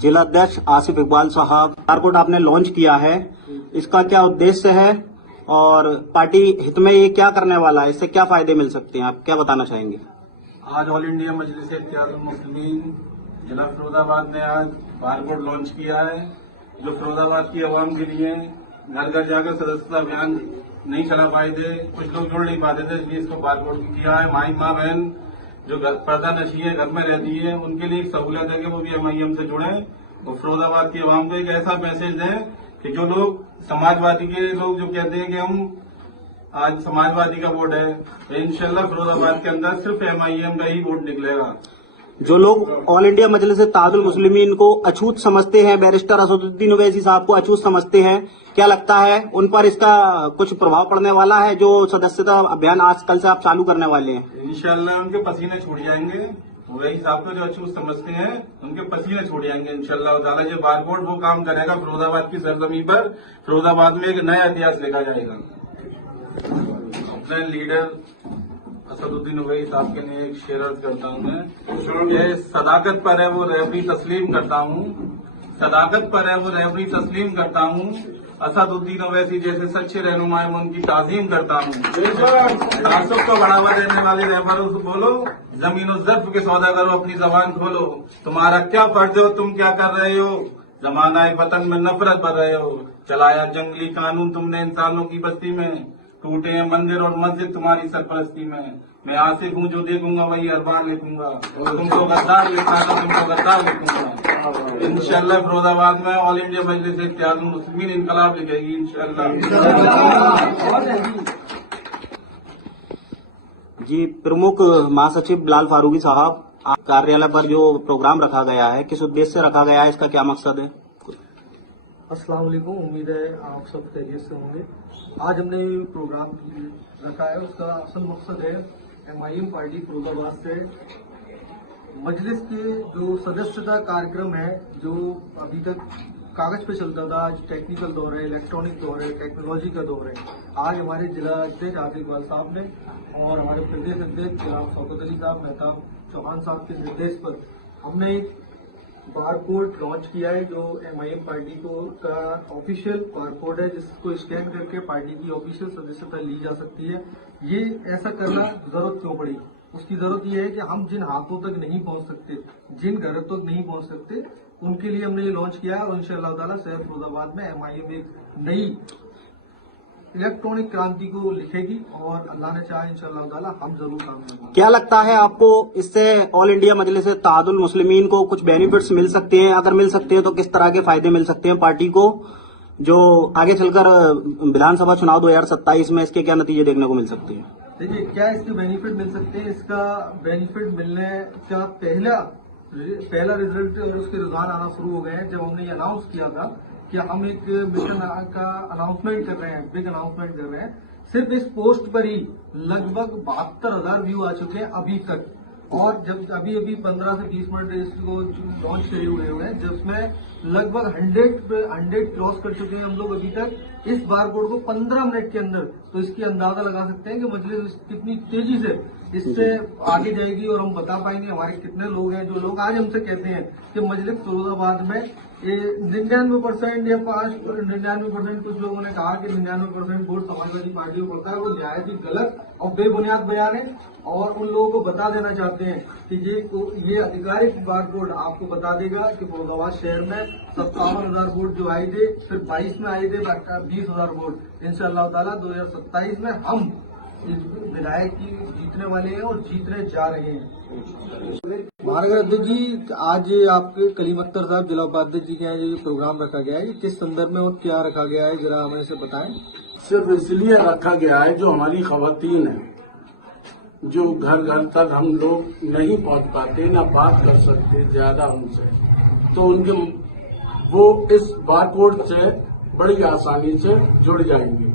जिला अध्यक्ष आसिफ इकबाल साहब, बारकोड आपने लॉन्च किया है, इसका क्या उद्देश्य है और पार्टी हित में ये क्या करने वाला है, इससे क्या फायदे मिल सकते हैं, आप क्या बताना चाहेंगे? आज ऑल इंडिया मजलिस इत्तेहादुल मुस्लिमीन जिला फिरोजाबाद ने आज बारकोड लॉन्च किया है, जो फिरोजाबाद की आवाम के लिए घर घर जाकर सदस्यता अभियान नहीं चला पाए थे, कुछ लोग जुड़ नहीं पाते थे, इसलिए इसको बारकोड किया है। माँ बहन जो पर्दा नशी है, घर में रहती है, उनके लिए एक सहूलियत है कि वो भी MIM से जुड़े और फिरोजाबाद की आवाम को एक ऐसा मैसेज दें कि जो लोग समाजवादी के लोग जो कहते हैं कि हम आज समाजवादी का वोट है, तो इंशाल्लाह फिरोजाबाद के अंदर सिर्फ MIM का ही वोट निकलेगा। जो लोग ऑल इंडिया मजलिस इत्तेहादुल मुस्लिमीन को अछूत समझते हैं, बैरिस्टर असदुद्दीन ओवैसी साहब को अछूत समझते हैं, क्या लगता है उन पर इसका कुछ प्रभाव पड़ने वाला है जो सदस्यता अभियान आज कल से आप चालू करने वाले हैं? इंशाल्लाह उनके पसीने छूट जाएंगे, ओवैसी साहब को जो अछूत समझते हैं उनके पसीने छूट जाएंगे इंशाल्लाह ताला। जो बारकोड वो काम करेगा फिरोजाबाद की सरजमी पर, फिरोजाबाद में एक नया इतिहास लिखा जाएगा। अपने लीडर असदुद्दीन ओवैसी साहब के लिए एक शेर अर्ज करता हूं मैं, ये सदाकत पर है वो रहबरी तस्लीम करता हूं, सदाकत पर है वो रहबरी तस्लीम करता हूं, असदुद्दीन ओवैसी जैसे सच्चे रहनुमा मैं उनकी ताजीम करता हूं। तासुब को बढ़ावा देने वाले रहबरों से बोलो, जमीन और ज़र्फ के सौदा करो, अपनी जबान खोलो, तुम्हारा क्या फर्ज हो, तुम क्या कर रहे हो, जमाना वतन में नफरत भर रहे हो, चलाया जंगली कानून तुमने इंसानों की बस्ती में, टूटे हैं मंदिर और मस्जिद तुम्हारी सरपरस्ती में, मैं आसिफ हूँ जो देखूंगा वही अरबान लिखूंगा, तुमको गद्दार लिखना था तुमको गद्दार लिखूंगा। इंशाल्लाह फिरोजाबाद में ऑल इंडिया मजलिस इत्तेहादुल मुस्लिमीन इनकलाब लिखेगी इंशाल्लाह। जी, प्रमुख महासचिव बिलाल फारूकी साहब, कार्यालय पर जो प्रोग्राम रखा गया है किस उद्देश्य से रखा गया है, इसका क्या मकसद है? अस्सलाम वालेकुम, उम्मीद है आप सब खैरियत से होंगे। आज हमने प्रोग्राम रखा है, उसका असल मकसद है MIM पार्टी फिरोजाबाद से मजलिस के जो सदस्यता कार्यक्रम है जो अभी तक कागज पे चलता था, आज टेक्निकल दौर है, इलेक्ट्रॉनिक दौर है, टेक्नोलॉजी का दौर है। आज हमारे जिला अध्यक्ष आसिफ इकबाल साहब ने और हमारे प्रदेश अध्यक्ष जनाब शौकत अली साहब, मेहताब चौहान साहब के निर्देश पर हमने एक बारकोड लॉन्च किया है जो MIM पार्टी को का ऑफिशियल बारकोड है, जिसको स्कैन करके पार्टी की ऑफिशियल सदस्यता ली जा सकती है। ये ऐसा करना जरूरत क्यों पड़ी? उसकी जरूरत यह है कि हम जिन हाथों तक नहीं पहुंच सकते, जिन घरों तक नहीं पहुंच सकते, उनके लिए हमने ये लॉन्च किया है और इंशाअल्लाह ताला शहर फिरोजाबाद में MIM एक नई इलेक्ट्रॉनिक क्रांति को लिखेगी और अल्लाह ने चाहे इंशाअल्लाह ताला हम जरूर काम करेंगे। क्या लगता है आपको इससे ऑल इंडिया मजलिस इत्तेहादुल मुस्लिमीन को कुछ बेनिफिट्स मिल सकते हैं? अगर मिल सकते हैं तो किस तरह के फायदे मिल सकते हैं पार्टी को, जो आगे चलकर विधानसभा चुनाव 2027 में इसके क्या नतीजे देखने को मिल सकते हैं? देखिए, क्या इसके बेनिफिट मिल सकते हैं? इसका बेनिफिट मिलने का पहला रिजल्ट और उसके रुझान आना शुरू हो गए हैं जब हमने ये अनाउंस किया था कि हम एक मिशन का अनाउंसमेंट कर रहे हैं, बिग अनाउंसमेंट कर रहे हैं। सिर्फ इस पोस्ट पर ही लगभग 72,000 व्यू आ चुके हैं अभी तक, और जब अभी 15 से 20 मिनट इसको लॉन्च किए हुए हैं, जिसमें लगभग 100 क्रॉस कर चुके हैं हम लोग अभी तक इस बारकोड को 15 मिनट के अंदर। तो इसकी अंदाजा लगा सकते हैं कि मजलिस कितनी तेजी से इससे आगे जाएगी और हम बता पाएंगे हमारे कितने लोग हैं जो लोग आज हमसे कहते हैं कि मजलिस फिरोजाबाद में ये 99% या 99% कुछ लोगों ने कहा कि 99% वोट समाजवादी पार्टी को पड़ता है, वो नहायत ही गलत और बेबुनियाद बयान है। और उन लोगों को बता देना चाहते हैं कि ये आधिकारिक बारकोड आपको बता देगा कि फिरोजाबाद शहर में 57,000 वोट जो आए थे, सिर्फ 22 में आए थे 20,000 वोट। इंशाअल्लाह ताला 2027 में हम इस विधायक की जीतने वाले हैं और जीतने जा रहे हैं। महानगर अध्यक्ष जी, आज आपके कलीम अख्तर साहब जिला उपाध्यक्ष जी के यहाँ ये प्रोग्राम रखा गया है, ये किस संदर्भ में और क्या रखा गया है, जरा हमें इसे बताएं। सिर्फ इसलिए रखा गया है जो हमारी खवातीन है, जो घर घर तक हम लोग नहीं पहुंच पाते, ना बात कर सकते ज्यादा उनसे, तो उनके वो इस बारकोड से बड़ी आसानी से जुड़ जाएंगे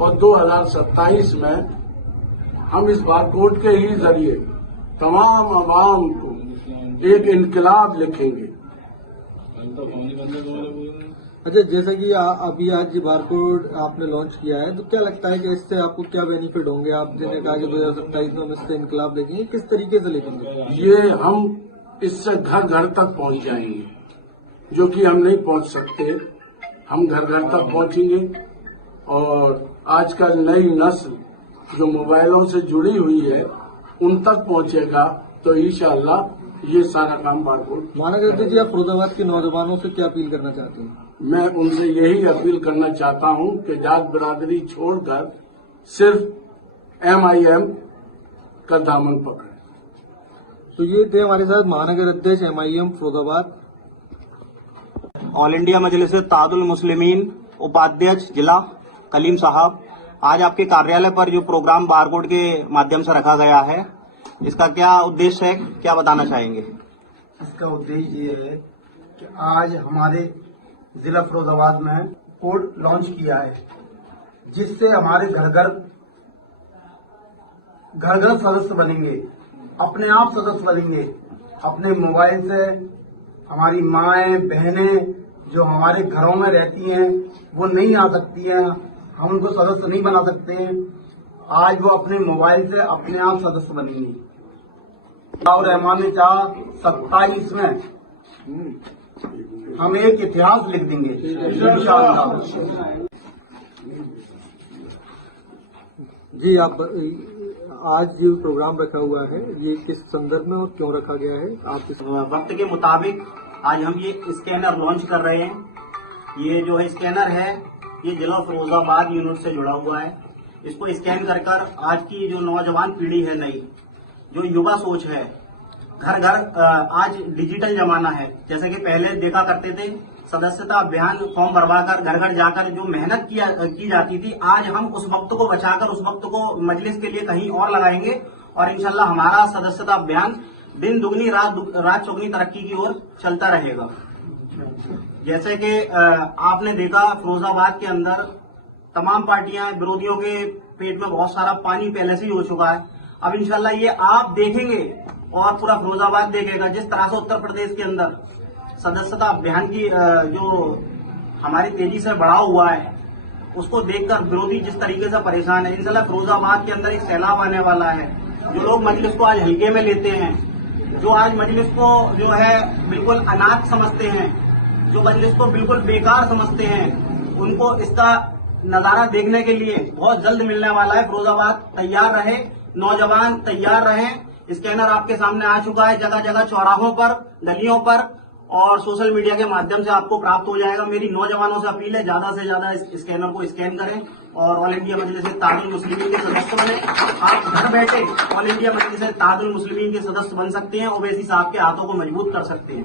और 2027 में हम इस बारकोड के ही जरिए तमाम आवाम को एक इनकलाब लिखेंगे। अच्छा, जैसा कि अभी आज बारकोड आपने लॉन्च किया है, तो क्या लगता है कि इससे आपको क्या बेनिफिट होंगे? आपने कहा कि 2027 में हम इससे इनकलाब देखेंगे, किस तरीके से लिखेंगे? ये हम इससे घर घर तक पहुंच जाएंगे जो कि हम नहीं पहुंच सकते। हम घर घर तक पहुंचेंगे और आजकल नई नस्ल जो मोबाइलों से जुड़ी हुई है उन तक पहुंचेगा तो इंशाअल्लाह ये सारा काम बारकोड। महानगर जी, आप फिरोजाबाद के नौजवानों से क्या अपील करना चाहते हैं? मैं उनसे यही अपील करना चाहता हूं कि जात बिरादरी छोड़कर सिर्फ MIM का दामन पकड़े। तो ये थे हमारे साथ महानगर अध्यक्ष MIM फिरोजाबाद। ऑल इंडिया मजलिस तादुल मुस्लिमीन उपाध्यक्ष जिला कलीम साहब, आज आपके कार्यालय पर जो प्रोग्राम बारकोड के माध्यम से रखा गया है, इसका क्या उद्देश्य है, क्या बताना चाहेंगे? इसका उद्देश्य ये है कि आज हमारे जिला फिरोजाबाद में कोड लॉन्च किया है, जिससे हमारे घर घर सदस्य बनेंगे, अपने आप सदस्य बनेंगे। अपने मोबाइल से हमारी माएं बहनें जो हमारे घरों में रहती हैं वो नहीं आ सकती हैं, हम उनको सदस्य नहीं बना सकते हैं। आज वो अपने मोबाइल से अपने आप सदस्य बनेंगे। और रहमान ने चाहा 27 में हम एक इतिहास लिख देंगे इंशाअल्लाह। जी, आप आज जो प्रोग्राम रखा हुआ है ये किस संदर्भ में और क्यों रखा गया है? आप इस वक्त के मुताबिक आज हम ये स्कैनर लॉन्च कर रहे हैं। ये जो है स्कैनर है, ये जिला फिरोजाबाद यूनिट से जुड़ा हुआ है। इसको स्कैन कर आज की जो नौजवान पीढ़ी है, नई जो युवा सोच है, घर घर आज डिजिटल जमाना है। जैसे कि पहले देखा करते थे सदस्यता अभियान फॉर्म भरवाकर घर घर जाकर जो मेहनत की जाती थी, आज हम उस वक्त को बचाकर उस वक्त को मजलिस के लिए कहीं और लगाएंगे और इंशाल्लाह हमारा सदस्यता अभियान दिन दुगनी रात चौगनी तरक्की की ओर चलता रहेगा। जैसे कि आपने देखा फिरोजाबाद के अंदर तमाम पार्टियां, विरोधियों के पेट में बहुत सारा पानी पहले से ही हो चुका है। अब इंशाल्लाह ये आप देखेंगे और पूरा फिरोजाबाद देखेगा। जिस तरह से उत्तर प्रदेश के अंदर सदस्यता अभियान की जो हमारी तेजी से बढ़ा हुआ है, उसको देखकर विरोधी जिस तरीके से परेशान है, इंशाल्लाह फिरोजाबाद के अंदर एक सैलाब आने वाला है। जो लोग मजलिस को आज हल्के में लेते हैं, जो आज मजलिस को जो है बिल्कुल अनाथ समझते हैं, जो मजलिस को बिल्कुल बेकार समझते हैं, उनको इसका नजारा देखने के लिए बहुत जल्द मिलने वाला है। फिरोजाबाद तैयार रहे, नौजवान तैयार रहें। स्कैनर आपके सामने आ चुका है, जगह जगह चौराहों पर, गलियों पर और सोशल मीडिया के माध्यम से आपको प्राप्त हो जाएगा। मेरी नौजवानों से अपील है, ज्यादा से ज्यादा इस स्कैनर को स्कैन करें और ऑल इंडिया मजलिस तादुल मुस्लिमीन के सदस्य बने। आप घर बैठे ऑल इंडिया मजलिस तादुल मुस्लिमीन के सदस्य बन सकते हैं, ओवैसी साहब के हाथों को मजबूत कर सकते हैं।